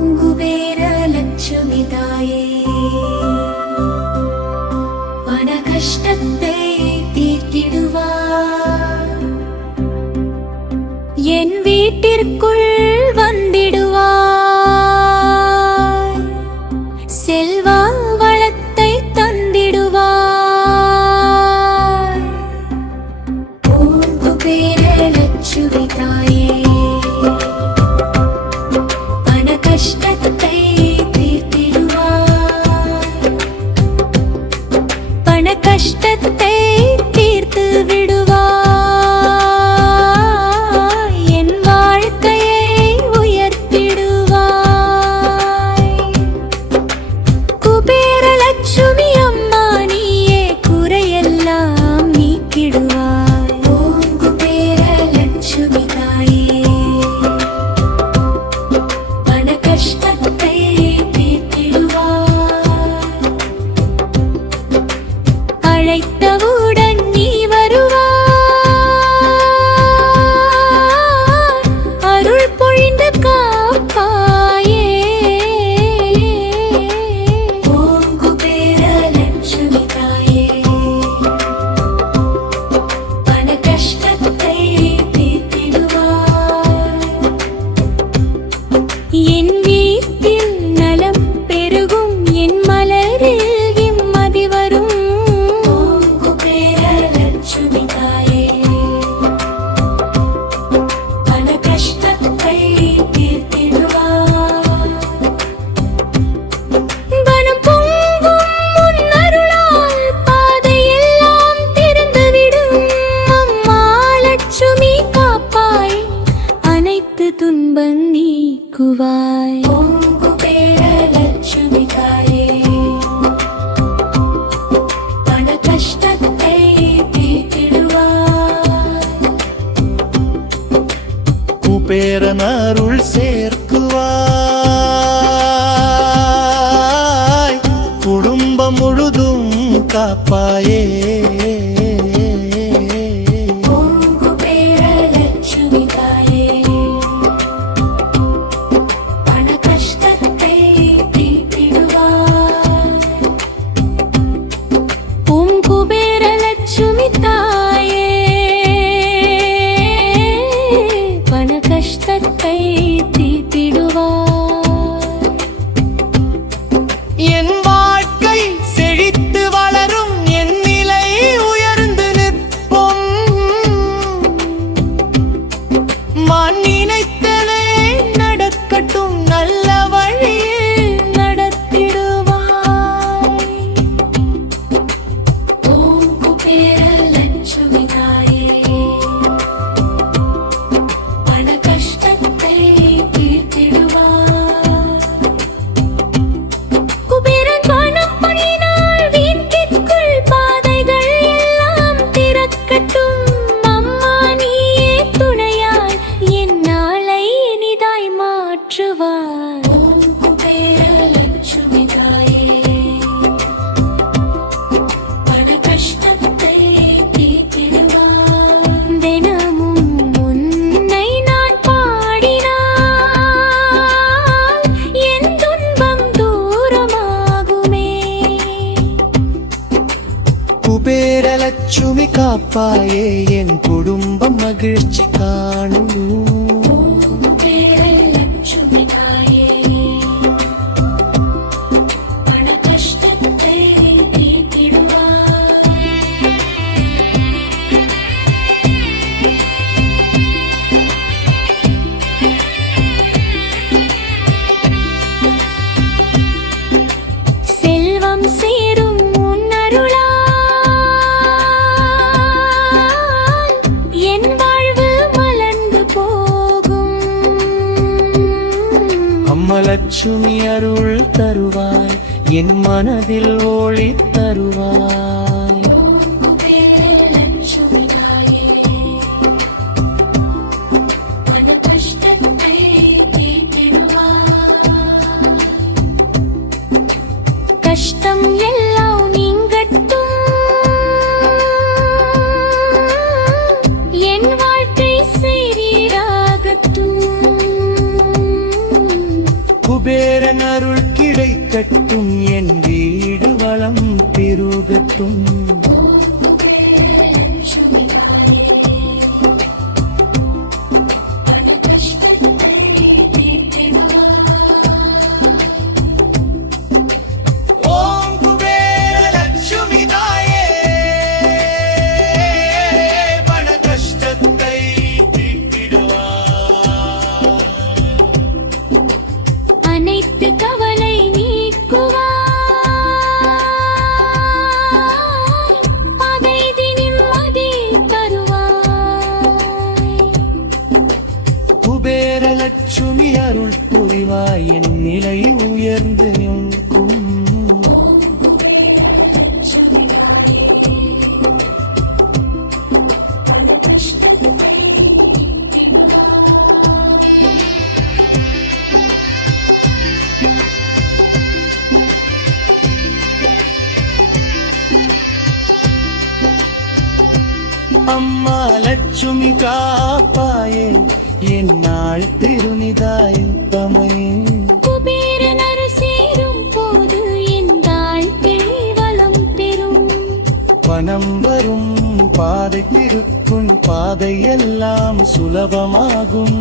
பூங்குபேர லட்சுமி தாயே பண கஷ்டத்தை தீர்த்திடுவார், என் வீட்டிற்குள் வந்திடுவார், செல்வா வளத்தை தந்திடுவார். பூங்குபேர லட்சுமி தாயே கஷ்டத்தை தீர்த்திடுவார், பண கஷ்டத்தை தீர்த்து விடுவார், என் வாழ்க்கையை உயர்த்திடுவார். குபேர லட்சுமி அம்மா நீயே குறையெல்லாம் நீக்கிடுவார். ஓம் குபேர லட்சுமி தாயே கஷ்டத்தை தீர்த்திடுவார், அழைத்தவுடன் நீ வருவார், அருள் பொழிந்து காப்பாயே. ஓம் குபேர லட்சுமி தாயே பண கஷ்டத்தை தீர்த்திடுவார், என் வீட்டில் நலம் பெருகும், என் மலரில் இம்மதி வரும். ஓம் குபேர லட்சுமி தாயே பண கஷ்டத்தை தீர்த்திடுவார், வனம் பொங்கும் உன் அருளால் பாதையெல்லாம் திறந்துவிடும். அம்மா லட்சுமி காப்பாய், அனைத்து துன்பம் நீக்குவாய். ஓம் குபேர லட்சுமி தாயே பண கஷ்டத்தை தீர்த்திடுவார், குபேரன் அருள் சேர்க்குவாய், குடும்பம் முழுதும் காப்பாயே. ஓம் குபேர லட்சுமி தாயே பண கஷ்டத்தை தீர்த்திடுவார், ஓம் குபேர லட்சுமி தாயே பண கஷ்டத்தை தீர்த்திடுவார். என் வாழ்க்கை செழித்து வளரும், என் நிலை உயர்ந்து நிற்போம், மான் நினைத்ததே நடக்கட்டும், நல்ல வழியில் நடத்திடுவாய். ஓம் குபேர லட்சுமி தாயே பண கஷ்டத்தை தீர்த்திடுவார், குபேரன் பணம் பண்ணினால் வீட்டிற்குள் பாதைகள் எல்லாம் திறக்கட்டும். அம்மா நீயே துணையாய் என் நாளை இனிதாய் மாற்றுவார். ஓம் குபேர லட்சுமி தாயே பண கஷ்டத்தை தீர்த்திடுவார், தினமும் உன்னை நான் பாடினால் என் துன்பம் தூரமாகுமே. குபேர லட்சுமி காப்பாயே, என் குடும்பம் மகிழ்ச்சி காணும். ஓம் குபேர லட்சுமி தாயே பண கஷ்டத்தை தீர்த்திடுவார், செல்வம் சேரும் உன் அருளால் என் வாழ்வு மலர்ந்து போகும். அம்மா லட்சுமி அருள் தருவாய், என் மனதில் ஒளி தருவாய். ஓம் குபேர லட்சுமி தாயே பண கஷ்டத்தை தீர்த்திடுவார், கஷ்டம் எல்லாம் நீங்கட்டும், என் வாழ்க்கை சீராகட்டும். குபேரன் அருள் கிடைக்கட்டும் என் வீடு வளம் பெருகட்டும் ஓம் குபேர லட்சுமி தாயே பண கஷ்டத்தை தீர்த்திடுவாய் அனைத்து கவலை நீக்குவாய் பகைதி நிம்மதி தருவாய் குபேர லட்சுமி அருள் புரிவாய் என் நிலை உயர்ந்து நிற்கும் அம்மா லட்சுமி காப்பாயே என் நாள் திருநிதாய் தமையே குபேரனர் சேரும் போது என் வாழ்க்கை வளம் பெறும் பணம் வரும் பாதை திருக்கும் பாதையெல்லாம் சுலபமாகும்